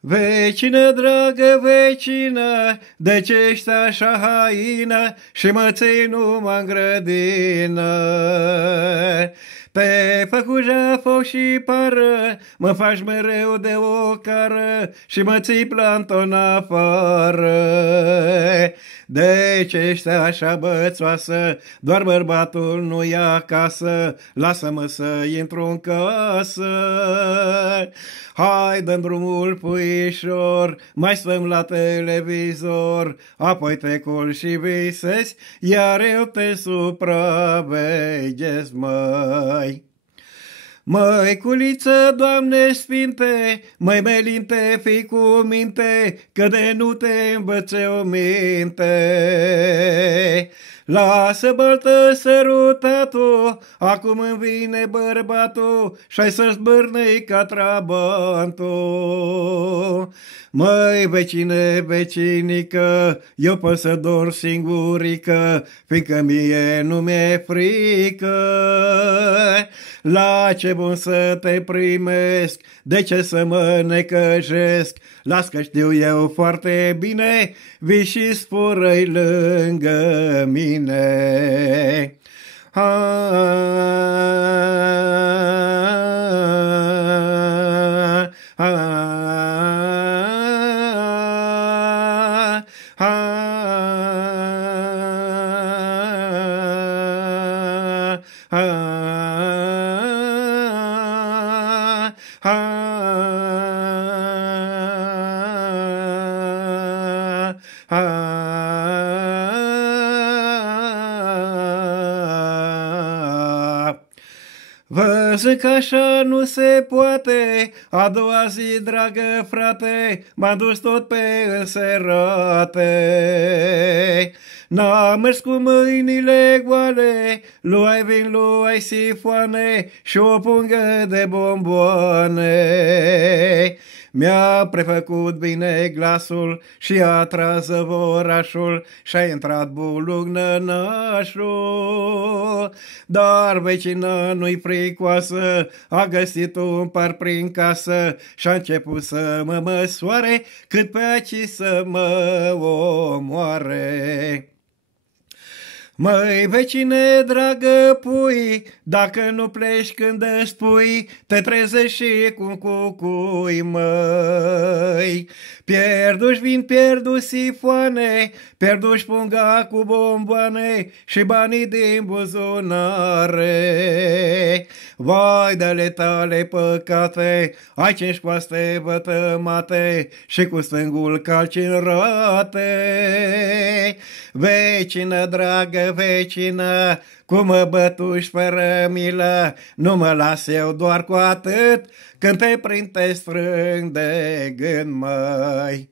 Vecină, dragă vecină, de ce ești așa haină și mă ții numai în grădină? Pe făcuja foc și pară, mă faci mereu de ocară și mă ții planton afară. De ce ești așa bățoasă, doar bărbatul nu e acasă, lasă-mă să intru în casă. Hai, dă-mi drumul, puișor, mai stăm la televizor, apoi te culci și visezi, iar eu te supraveghez, măi. Măi, culiță, Doamne sfinte, măi, melinte, fii cu minte, că de nu te învățe o minte. Lasă baltă sărutatul, acum îmi vine bărbatul și-ai să zbârnei ca trabantul. Măi, vecine, vecinică, eu pot să dorm singurică, fiindcă mie nu mi-e frică. La ce bun să te primesc, de ce să mă necăjesc? Las că știu eu foarte bine, vii și spură-i lângă mine. Văzut că așa nu se poate, a doua zi, dragă frate, m-am dus tot pe înserate. N-am mers cu mâinile goale, luai vin, luai sifoane și o pungă de bomboane. Mi-a prefăcut bine glasul și a tras zăvorașul și-a intrat bulug nănașul. Dar vecina nu-i fricoasă, a găsit un par prin casă și-a început să mă măsoare cât pe aici să mă omoare. Măi, vecine, dragă pui, dacă nu pleci când îți spui, te trezești și cu cucui, măi. Pierdu-și vin, pierdu sifoane, pierdu-și punga cu bomboane și banii din buzunare. Vai de-ale tale păcate, ai 5 coaste vătămate și cu stângul calci în rate. Vecină, dragă vecină, cum mă bătuși fără milă, nu mă las eu doar cu atât, când te prind te strâng de gând, măi.